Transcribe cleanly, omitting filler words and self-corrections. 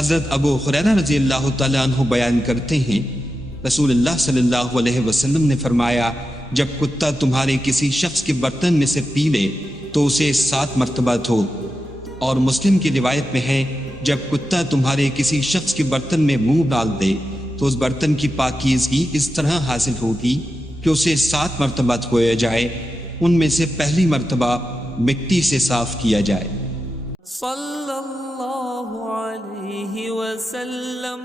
हज़रत अबू हुरैरा रज़ियल्लाहु ताला अन्हु बयान करते हैं, रसूलुल्लाह सल्लल्लाहु अलैहि वसल्लम ने फरमाया, जब कुत्ता तुम्हारे किसी शख्स के बर्तन में से पी ले तो उसे 7 मरतबा धो। और मुस्लिम की रिवायत में है, जब कुत्ता तुम्हारे किसी शख्स के बर्तन में मुंह डाल दे तो उस बर्तन की पाकीज़गी इस तरह हासिल होगी कि उसे 7 मरतबा धोया जाए, उनमें से पहली मरतबा मिट्टी से साफ किया जाए। सल्लल्लाहु अलैहि वसल्लम।